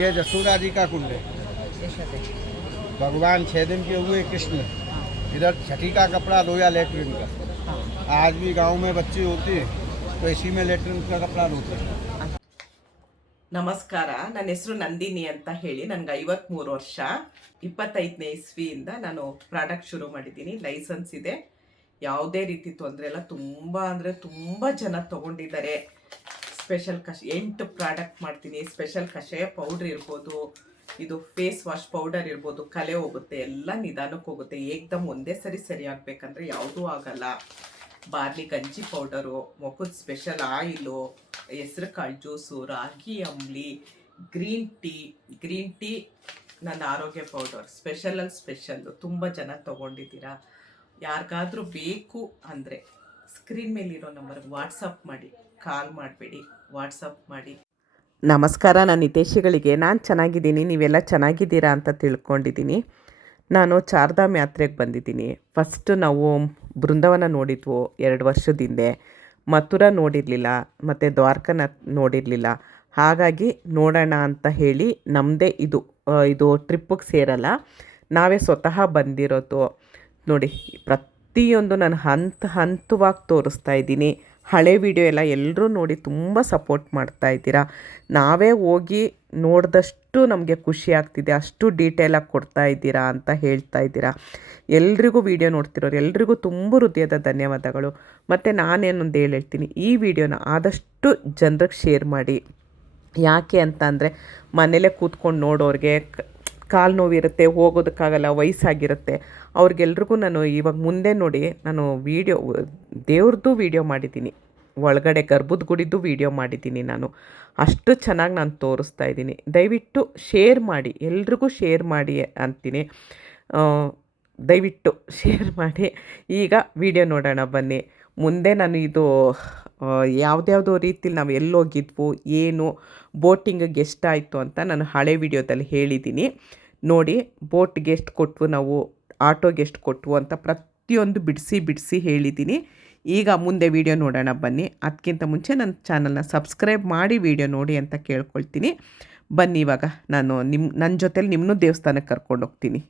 ये जसोदा जी का कुंड है। भगवान 6 दिन के हुए कृष्ण। इधर छठी का कपड़ा धोया लेटरिन का। आज भी गांव में बच्चे होते हैं तो इसी में लेटरिन का कपड़ा धोते हैं। ನಮಸ್ಕಾರ, ನನ್ನ ಹೆಸರು ನಂದಿನಿ ಅಂತ ಹೇಳಿ. ನನಗೆ 53 ವರ್ಷ. 25ನೇ ಇಸ್ವಿಯಿಂದ ನಾನು ಪ್ರಾಡಕ್ಟ್ ಶುರು ಮಾಡಿದ್ದೀನಿ. ಲೈಸೆನ್ಸ್ ಇದೆ, ಯಾವುದೇ ರೀತಿ ತೊಂದರೆ ಇಲ್ಲ. ತುಂಬ ಜನ ತೊಗೊಂಡಿದ್ದಾರೆ. ಸ್ಪೆಷಲ್ 8 ಪ್ರಾಡಕ್ಟ್ ಮಾಡ್ತೀನಿ. ಸ್ಪೆಷಲ್ ಕಷಾಯ ಪೌಡ್ರ್ ಇರ್ಬೋದು, ಇದು ಫೇಸ್ ವಾಶ್ ಪೌಡರ್ ಇರ್ಬೋದು, ಕಲೆ ಹೋಗುತ್ತೆ, ಎಲ್ಲ ನಿಧಾನಕ್ಕೆ ಹೋಗುತ್ತೆ. ಏಕ್ದಮ್ ಒಂದೇ ಸರಿ ಆಗಬೇಕಂದ್ರೆ ಯಾವುದೂ ಆಗಲ್ಲ. ಬಾರ್ಲಿ ಗಂಜಿ ಪೌಡರು, ಮುಖದ ಸ್ಪೆಷಲ್ ಆಯಿಲು, ಹೆಸರು ಕಾಳು ಜ್ಯೂಸು, ರಾಗಿ ಅಂಬ್ಲಿ, ಗ್ರೀನ್ ಟೀ ನನ್ನ ಆರೋಗ್ಯ ಪೌಡರ್ ಸ್ಪೆಷಲ್ಲು. ತುಂಬ ಜನ ತೊಗೊಂಡಿದ್ದೀರಾ. ಯಾರಿಗಾದ್ರೂ ಬೇಕು ಅಂದರೆ ಸ್ಕ್ರೀನ್ ಮೇಲಿರೋ ನಂಬರ್ಗೆ ವಾಟ್ಸಪ್ ಮಾಡಿ, ಕಾಲ್ ಮಾಡಬೇಡಿ, ವಾಟ್ಸಪ್ ಮಾಡಿ. ನಮಸ್ಕಾರ, ನಾನು ಹಿತೈಷಿಗಳಿಗೆ. ನಾನು ಚೆನ್ನಾಗಿದ್ದೀನಿ, ನೀವೆಲ್ಲ ಚೆನ್ನಾಗಿದ್ದೀರಾ ಅಂತ ತಿಳ್ಕೊಂಡಿದ್ದೀನಿ. ನಾನು ಚಾರ್ಧಾಮ್ ಯಾತ್ರೆಗೆ ಬಂದಿದ್ದೀನಿ. ಫಸ್ಟು ನಾವು ಬೃಂದಾವನ ನೋಡಿದ್ವು 2 ವರ್ಷದ ಹಿಂದೆ. ಮಥುರಾ ನೋಡಿರಲಿಲ್ಲ, ಮತ್ತು ದ್ವಾರಕನಾಥ್ ನೋಡಿರಲಿಲ್ಲ. ಹಾಗಾಗಿ ನೋಡೋಣ ಅಂತ ಹೇಳಿ ನಮ್ಮದೇ ಇದು ಟ್ರಿಪ್ಪಿಗೆ ಸೇರಲ್ಲ, ನಾವೇ ಸ್ವತಃ ಬಂದಿರೋದು. ನೋಡಿ, ಪ್ರತಿಯೊಂದು ನಾನು ಹಂತವಾಗಿ ತೋರಿಸ್ತಾ ಇದ್ದೀನಿ. ಹಳೆ ವಿಡಿಯೋ ಎಲ್ಲರೂ ನೋಡಿ ತುಂಬ ಸಪೋರ್ಟ್ ಮಾಡ್ತಾಯಿದ್ದೀರಾ. ನಾವೇ ಹೋಗಿ ನೋಡಿದಷ್ಟು ನಮಗೆ ಖುಷಿ ಆಗ್ತಿದೆ, ಅಷ್ಟು ಡೀಟೇಲಾಗಿ ಕೊಡ್ತಾ ಇದ್ದೀರಾ ಅಂತ ಹೇಳ್ತಾ ಇದ್ದೀರಾ. ಎಲ್ರಿಗೂ ವಿಡಿಯೋ ನೋಡ್ತಿರೋರು ಎಲ್ರಿಗೂ ತುಂಬ ಹೃದಯದ ಧನ್ಯವಾದಗಳು. ಮತ್ತು ನಾನೇನೊಂದು ಹೇಳ್ತೀನಿ, ಈ ವಿಡಿಯೋನ ಆದಷ್ಟು ಜನರಿಗೆ ಶೇರ್ ಮಾಡಿ. ಯಾಕೆ ಅಂತ ಅಂದರೆ, ಮನೇಲೇ ಕೂತ್ಕೊಂಡು ನೋಡೋರಿಗೆ ಕಾಲು ನೋವಿರುತ್ತೆ, ಹೋಗೋದಕ್ಕಾಗಲ್ಲ, ವಯಸ್ಸಾಗಿರುತ್ತೆ, ಅವ್ರಿಗೆಲ್ರಿಗೂ ನಾನು ಇವಾಗ ಮುಂದೆ ನೋಡಿ, ನಾನು ದೇವ್ರದ್ದು ವೀಡಿಯೋ ಮಾಡಿದ್ದೀನಿ, ಒಳಗಡೆ ಗರ್ಭದ ಗುಡಿದ್ದು ವೀಡಿಯೋ ಮಾಡಿದ್ದೀನಿ. ನಾನು ಅಷ್ಟು ಚೆನ್ನಾಗಿ ನಾನು ತೋರಿಸ್ತಾ ಇದ್ದೀನಿ. ದಯವಿಟ್ಟು ಶೇರ್ ಮಾಡಿ, ಎಲ್ರಿಗೂ ಶೇರ್ ಮಾಡಿ ಅಂತೀನಿ. ದಯವಿಟ್ಟು ಶೇರ್ ಮಾಡಿ. ಈಗ ವಿಡಿಯೋ ನೋಡೋಣ ಬನ್ನಿ. ಮುಂದೆ ನಾನು ಯಾವುದ್ಯಾವುದೋ ರೀತಿಲಿ ನಾವು ಎಲ್ಲೋಗಿದ್ವು, ಏನು ಬೋಟಿಂಗಿಗೆ ಎಷ್ಟಾಯಿತು ಅಂತ ನಾನು ಹಳೆ ವಿಡಿಯೋದಲ್ಲಿ ಹೇಳಿದ್ದೀನಿ ನೋಡಿ. ಬೋಟ್ಗೆ ಎಷ್ಟು ಕೊಟ್ವು ನಾವು, ಆಟೋಗೆ ಎಷ್ಟು ಕೊಟ್ವು ಅಂತ ಪ್ರತಿಯೊಂದು ಬಿಡಿಸಿ ಹೇಳಿದ್ದೀನಿ. ಈಗ ಮುಂದೆ ವಿಡಿಯೋ ನೋಡೋಣ ಬನ್ನಿ. ಅದಕ್ಕಿಂತ ಮುಂಚೆ ನನ್ನ ಚಾನಲ್ನ ಸಬ್ಸ್ಕ್ರೈಬ್ ಮಾಡಿ ವಿಡಿಯೋ ನೋಡಿ ಅಂತ ಕೇಳ್ಕೊಳ್ತೀನಿ. ಬನ್ನಿ, ಇವಾಗ ನಾನು ನನ್ನ ಜೊತೆಲಿ ನಿಮ್ಮನ್ನೂ ದೇವಸ್ಥಾನಕ್ಕೆ ಕರ್ಕೊಂಡು ಹೋಗ್ತೀನಿ.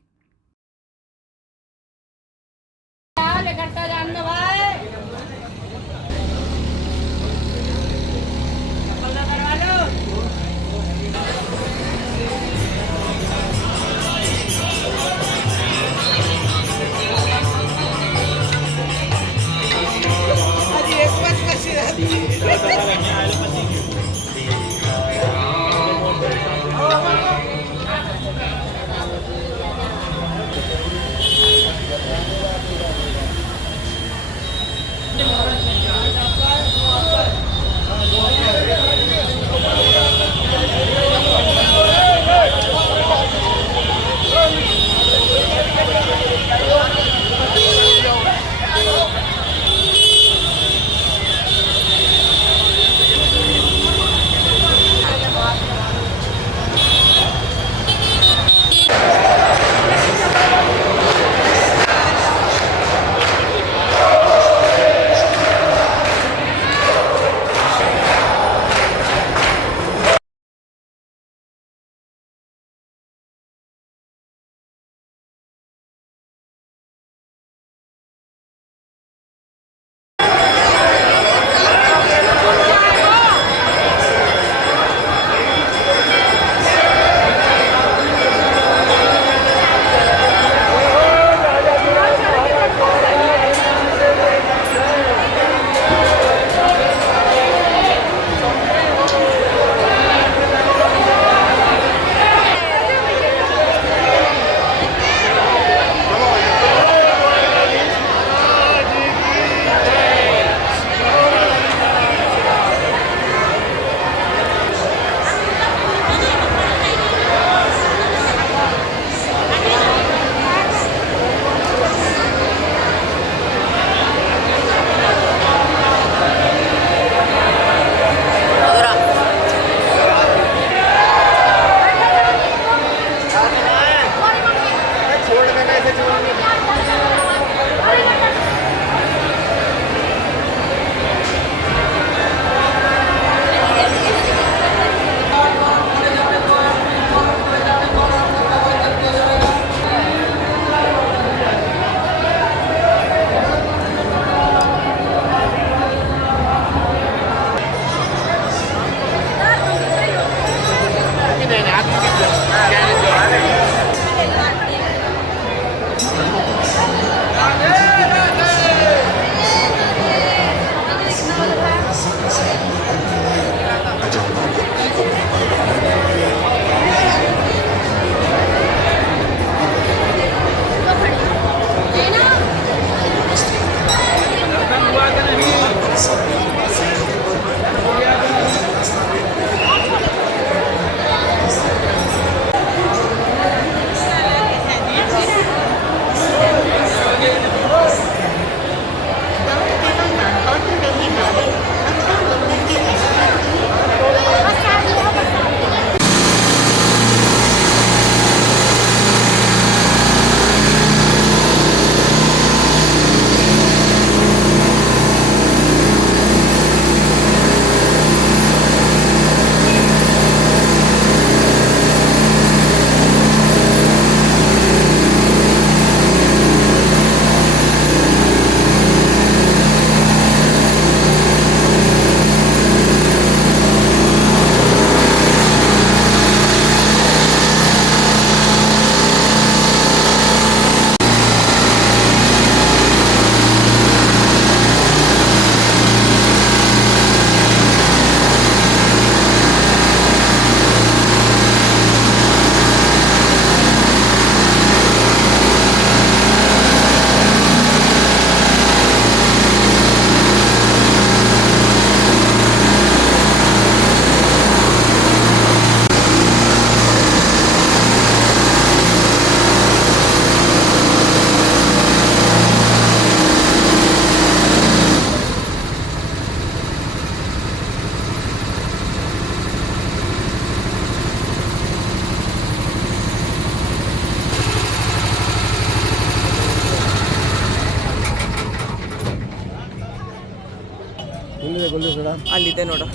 ಅಲ್ಲಿದೆ ನೋಡು,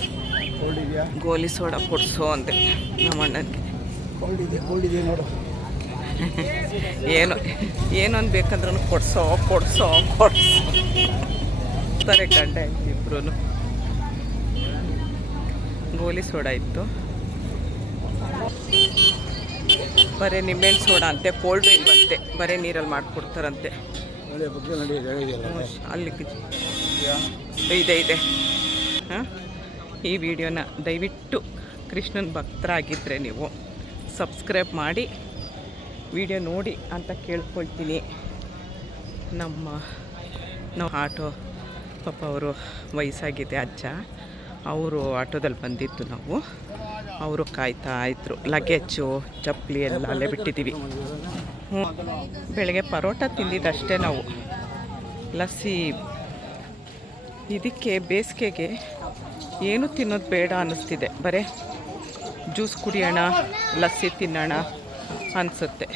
ಕೋಲ್ಡ್ ಇದೆಯಾ? ಗೋಲಿ ಸೋಡಾ ಕೊಡ್ಸೋ ಅಂತೆ ನಮ್ಮ ಅಣ್ಣನಿಗೆ. ಕೋಲ್ಡ್ ಇದೆ ನೋಡು. ಏನು ಅನ್ಬೇಕಂದ್ರೂ ಕೊಡ್ಸೋ ತಾರೆ ಗಂಡ ಇಬ್ರು. ಗೋಲಿ ಸೋಡಾ ಇತ್ತು, ಬರೀ ನಿಂಬೆಹಣ್ಣು ಸೋಡಾ ಅಂತೆ, ಕೋಲ್ಡ್ ಇಲ್ವಂತೆ, ಬರೀ ನೀರಲ್ಲಿ ಮಾಡಿಕೊಡ್ತಾರಂತೆ. ಅಲ್ಲಿ ಇದೆ. ಹಾಂ, ಈ ವಿಡಿಯೋನ ದಯವಿಟ್ಟು ಕೃಷ್ಣನ ಭಕ್ತರಾಗಿದ್ದರೆ ನೀವು ಸಬ್ಸ್ಕ್ರೈಬ್ ಮಾಡಿ ವಿಡಿಯೋ ನೋಡಿ ಅಂತ ಕೇಳ್ಕೊಳ್ತೀನಿ. ನಾವು ಆಟೋ ಪಾಪ ಅವರು ವಯಸ್ಸಾಗಿದೆ ಅಜ್ಜ, ಅವರು ಆಟೋದಲ್ಲಿ ಬಂದಿದ್ದು ನಾವು, ಅವರು ಕಾಯ್ತಾ ಇದ್ರು. ಲಗೇಜು ಚಪ್ಪಲಿ ಎಲ್ಲ ಅಲ್ಲೇ ಬಿಟ್ಟಿದ್ದೀವಿ. ಬೆಳಗ್ಗೆ ಪರೋಟ ತಿಂದಿದ್ದಷ್ಟೇ ನಾವು. ಲಸ್ಸಿ ಇದಕ್ಕೆ ಬೇಸಿಗೆಗೆ ಏನು ತಿನ್ನೋದು ಬೇಡ ಅನ್ನಿಸ್ತಿದೆ, ಬರೀ ಜ್ಯೂಸ್ ಕುಡಿಯೋಣ, ಲಸ್ಸಿ ತಿನ್ನೋಣ ಅನಿಸುತ್ತೆ.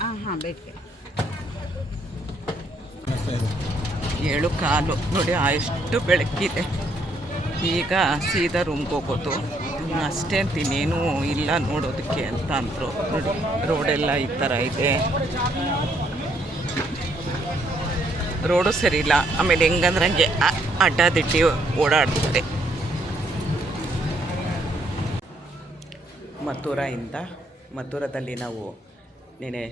7:15 ನೋಡಿ, ಎಷ್ಟು ಬೆಳಕಿದೆ. ಈಗ ಸೀದಾ ರೂಮ್ಗೆ ಹೋಗೋದು ಅಷ್ಟೇ ಅಂತೀನೇನೂ ಇಲ್ಲ ನೋಡೋದಕ್ಕೆ ಅಂತ ಅಂದರು. ನೋಡಿ ರೋಡೆಲ್ಲ ಈ ಥರ ಇದೆ, ರೋಡು ಸರಿ ಇಲ್ಲ. ಆಮೇಲೆ ಹೆಂಗಂದ್ರೆ ಹಂಗೆ ಅಡ್ಡದಿಡ್ಡಿ ಓಡಾಡ್ತಾರೆ. ಮಥುರಾದಲ್ಲಿ ನಾವು ನೆನೆ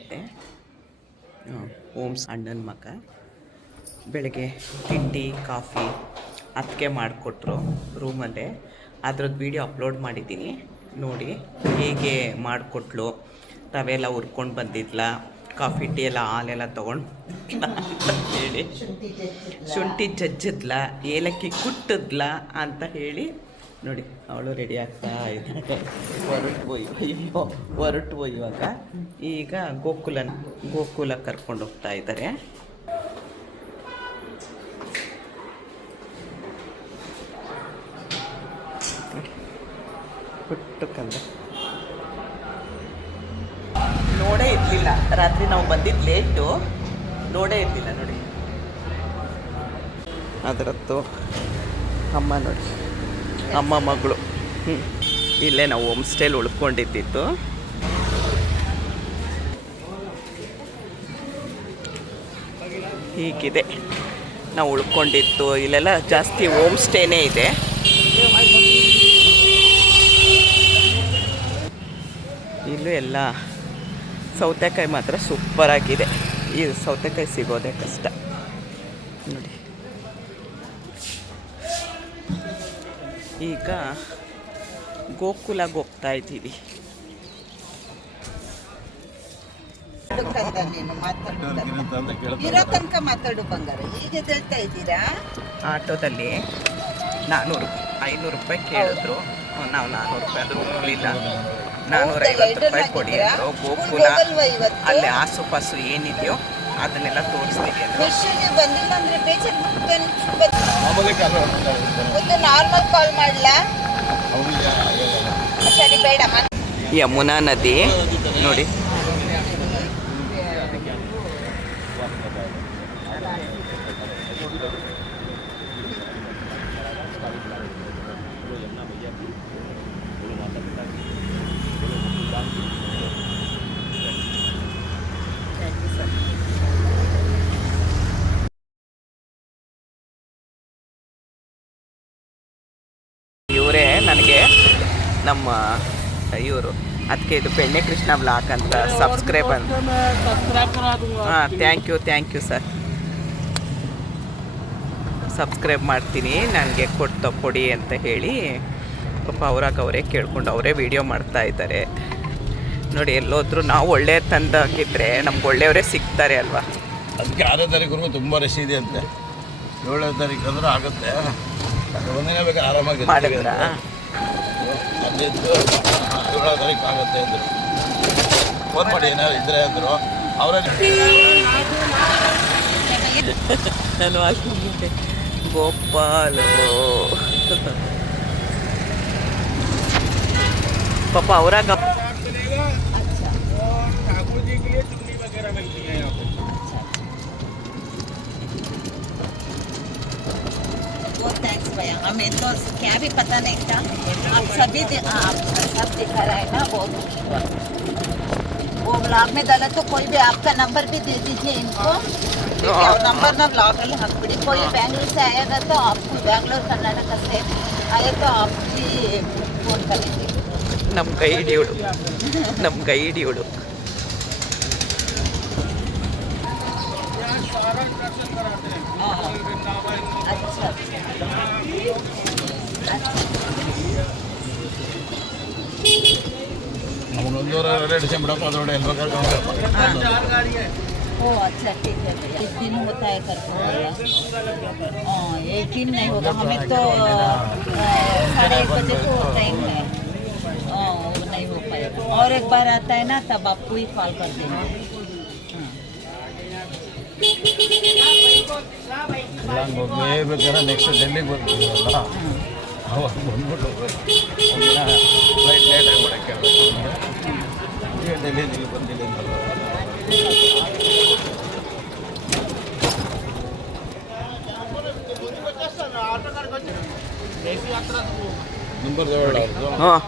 ಓಮ್ಸ್ ಅಣ್ಣನ ಮಗ ಬೆಳಗ್ಗೆ ತಿಂಡಿ ಕಾಫಿ ಅದಕ್ಕೆ ಮಾಡಿಕೊಟ್ರು ರೂಮಲ್ಲೇ. ಅದ್ರದ್ದು ವೀಡಿಯೋ ಅಪ್ಲೋಡ್ ಮಾಡಿದ್ದೀನಿ ನೋಡಿ, ಹೇಗೆ ಮಾಡಿಕೊಟ್ಲು. ರವೆ ಎಲ್ಲ ಹುರ್ಕೊಂಡು ಬಂದಿದ್ಲ, ಕಾಫಿ ಟೀ ಎಲ್ಲ ಹಾಲೆಲ್ಲ ತೊಗೊಂಡು ಅಂತ ಹೇಳಿ, ಶುಂಠಿ ಜಜ್ಜಿದ್ಲ, ಏಲಕ್ಕಿ ಕುಟ್ಟಿದ್ಲ ಅಂತ ಹೇಳಿ ನೋಡಿ. ಅವಳು ರೆಡಿ ಆಗ್ತಾ ಇದ್ದಾಳೆ, ಹೊರಟು ಇವಾಗ. ಈಗ ಗೋಕುಲ ಕರ್ಕೊಂಡು ಹೋಗ್ತಾ ಇದ್ದಾರೆ. ಹುಟ್ಟಕ್ಕಂದ್ರೆ ನೋಡೇ ಇರಲಿಲ್ಲ, ರಾತ್ರಿ ನಾವು ಬಂದಿದ್ದು ಲೇಟು, ನೋಡೇ ಇರಲಿಲ್ಲ ನೋಡಿ. ಅದರದ್ದು ಅಮ್ಮ ನೋಡಿ, ಅಮ್ಮ ಮಗಳು. ಇಲ್ಲೇ ನಾವು ಹೋಮ್ ಸ್ಟೇಲಿ ಉಳ್ಕೊಂಡಿದ್ದಿತ್ತು. ಹೀಗಿದೆ ನಾವು ಉಳ್ಕೊಂಡಿತ್ತು. ಇಲ್ಲೆಲ್ಲ ಜಾಸ್ತಿ ಹೋಮ್ ಸ್ಟೇನೇ ಇದೆ. ಇಲ್ಲೂ ಎಲ್ಲ ಸೌತೆಕಾಯಿ ಮಾತ್ರ ಸೂಪರಾಗಿದೆ. ಈ ಸೌತೆಕಾಯಿ ಸಿಗೋದೇ ಕಷ್ಟ ನೋಡಿ. ಈಗ ಗೋಕುಲಕ್ಕೆ ಹೋಗ್ತಾ ಇದ್ದೀವಿ. ಆಟೋದಲ್ಲಿ 500 ರೂಪಾಯಿ ಕೇಳಿದ್ರು. ನಾವು 400 ರೂಪಾಯಿ ಆದರೂ ಹೋಗಲಿಲ್ಲ. 450 ರೂಪಾಯಿ ಕೊಡಿ ಅಂದರು. ಗೋಕುಲ ಅಲ್ಲಿ ಆಸುಪಾಸು ಏನಿದೆಯೋ ಅದನ್ನೆಲ್ಲ ತೋರಿಸ್ತೀವಿ ಅಂದರು. ಯಮುನಾ ನದಿ ನೋಡಿ. ಇವರೇ ನನಗೆ ನಮ್ಮ ಇವರು ಅದಕ್ಕೆ ಇದು ಬೆಣ್ಣೆ ಕೃಷ್ಣ ಬ್ಲಾಗ್ ಅಂತ ಸಬ್ಸ್ಕ್ರೈಬ್ ಅಂತ. ಹಾಂ ಥ್ಯಾಂಕ್ ಯು ಸರ್. ಸಬ್ಸ್ಕ್ರೈಬ್ ಮಾಡ್ತೀನಿ, ನನಗೆ ಕೊಡಿ ಅಂತ ಹೇಳಿ ಪಾಪ ಅವರೇ ಕೇಳ್ಕೊಂಡು ಅವರೇ ವಿಡಿಯೋ ಮಾಡ್ತಾ ಇದ್ದಾರೆ ನೋಡಿ. ಎಲ್ಲೋದ್ರೂ ನಾವು ಒಳ್ಳೆ ತಂದಾಕಿದ್ರೆ ನಮ್ಗೆ ಒಳ್ಳೆಯವರೇ ಸಿಗ್ತಾರೆ ಅಲ್ವಾ. ಅದಕ್ಕೆ 6ನೇ ತಾರೀಕು ತುಂಬ ರಶ್ ಇದೆ ಅಂತೆ. 7ನೇ ತಾರೀಕು ಅಂದ್ರೆ ಆಗುತ್ತೆ. ಒಂದಿನ ಬೇಕಾದ್ರೆ ಆರಾಮಾಗಿ ಮಾಡಿದ್ರ 7ನೇ ತಾರೀಕು ಆಗುತ್ತೆ ಅಂದರು. ಫೋನ್ ಮಾಡಿ ಏನಾದ್ರು ಇದ್ರೆ ಅಂದರು ಅವರೇ. ನಾನು ಗೋಪಾಲು ಪಾಪ ಅವರಾಗ भैया हमें तो क्या भी पता नहीं था. आप सभी आप सब दिखा रहे हैं ना. वो ब्लॉग में डाला तो कोई भी आपका नंबर भी दे दीजिए इनको. नंबर ना ब्लॉग में हम बिड़ी. कोई बेंगलुरु से आएगा तो आपको बेंगलुरु कर्नाटक से आए तो आप भी फोन करेंगे. ನಮ್ಮ ಗೈಡ್ ಇವಳು अच्छा. ನಮಗೊಂದೂವರೆ ಡಿಸೆಂಬರ್ ಅದರೊಳಗೆ ಎಲ್ಲಿ ಬೇಕಾದ್ರೆ. ओ अच्छा ठीक है भैया. 1 दिन होता है करके. हाँ 1 दिन नहीं होगा. हमें तो 1:30 बजे को टाइम है. वो नहीं हो पाएगा. और एक बार आता है ना तब आपको ही कॉल कर देंगे. ಬೇಕಾದ್ರೆ ನೆಕ್ಸ್ಟ್ ಡೆಲ್ಲಿಗೆ ಬರ್ತೀವಲ್ಲ ಅವಾಗ ಬಂದ್ಬಿಟ್ಟು ಫ್ಲೈಟ್ ಲೇಟ್ ಆಗಿಬಿಡಕ್ಕೆ ಡೆಲ್ಲಿ ನೀವು ಬಂದಿಲ್ಲ ಹಾಂ.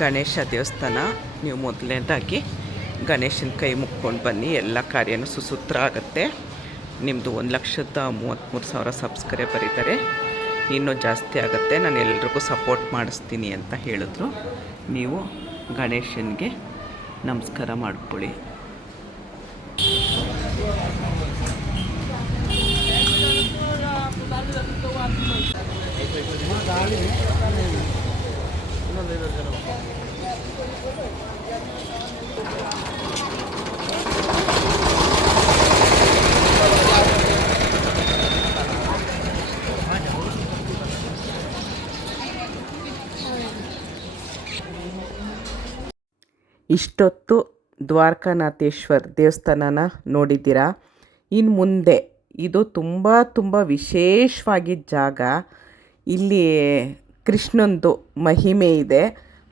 ಗಣೇಶ ದೇವಸ್ಥಾನ ನೀವು ಮೊದಲನೇದಾಗಿ ಗಣೇಶನ ಕೈ ಮುಕ್ಕೊಂಡು ಬನ್ನಿ. ಎಲ್ಲ ಕಾರ್ಯನೂ ಸುಸೂತ್ರ ಆಗುತ್ತೆ. ನಿಮ್ಮದು 1,33,000 ಸಬ್ಸ್ಕ್ರೈಬರ್ ಇದ್ದಾರೆ. ಇನ್ನೂ ಜಾಸ್ತಿ ಆಗುತ್ತೆ. ನಾನು ಎಲ್ರಿಗೂ ಸಪೋರ್ಟ್ ಮಾಡಿಸ್ತೀನಿ ಅಂತ ಹೇಳಿದ್ರು. ನೀವು ಗಣೇಶನಿಗೆ ನಮಸ್ಕಾರ ಮಾಡ್ಕೊಳ್ಳಿ. ಇಷ್ಟೊತ್ತು ದ್ವಾರಕಾನಾಥೇಶ್ವರ ದೇವಸ್ಥಾನನ ನೋಡಿದ್ದೀರಾ. ಇನ್ನು ಮುಂದೆ ಇದು ತುಂಬ ವಿಶೇಷವಾಗಿದ್ದ ಜಾಗ. ಇಲ್ಲಿ ಕೃಷ್ಣಂದು ಮಹಿಮೆ ಇದೆ.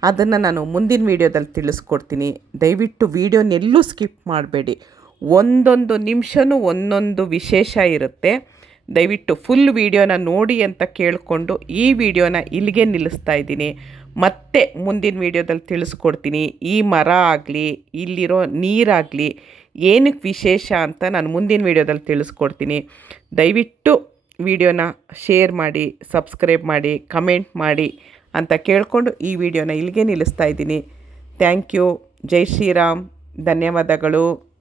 ಅದನ್ನು ನಾನು ಮುಂದಿನ ವೀಡಿಯೋದಲ್ಲಿ ತಿಳಿಸ್ಕೊಡ್ತೀನಿ. ದಯವಿಟ್ಟು ವೀಡಿಯೋನೆಲ್ಲೂ ಸ್ಕಿಪ್ ಮಾಡಬೇಡಿ. ಒಂದೊಂದು ನಿಮಿಷವೂ ಒಂದೊಂದು ವಿಶೇಷ ಇರುತ್ತೆ. ದಯವಿಟ್ಟು ಫುಲ್ ವೀಡಿಯೋನ ನೋಡಿ ಅಂತ ಕೇಳಿಕೊಂಡು ಈ ವಿಡಿಯೋನ ಇಲ್ಲಿಗೆ ನಿಲ್ಲಿಸ್ತಾ ಇದ್ದೀನಿ. ಮತ್ತೆ ಮುಂದಿನ ವೀಡಿಯೋದಲ್ಲಿ ತಿಳಿಸ್ಕೊಡ್ತೀನಿ. ಈ ಮರ ಆಗಲಿ ಇಲ್ಲಿರೋ ನೀರಾಗಲಿ ಏನಕ್ಕೆ ವಿಶೇಷ ಅಂತ ನಾನು ಮುಂದಿನ ವೀಡಿಯೋದಲ್ಲಿ ತಿಳಿಸ್ಕೊಡ್ತೀನಿ. ದಯವಿಟ್ಟು ವಿಡಿಯೋನ ಶೇರ್ ಮಾಡಿ, ಸಬ್ಸ್ಕ್ರೈಬ್ ಮಾಡಿ, ಕಮೆಂಟ್ ಮಾಡಿ ಅಂತ ಕೇಳಿಕೊಂಡು ಈ ವಿಡಿಯೋನ ಇಲ್ಲಿಗೆ ನಿಲ್ಲಿಸ್ತಾ ಇದ್ದೀನಿ. Thank you. ಜೈ ಶ್ರೀರಾಮ್. ಧನ್ಯವಾದಗಳು.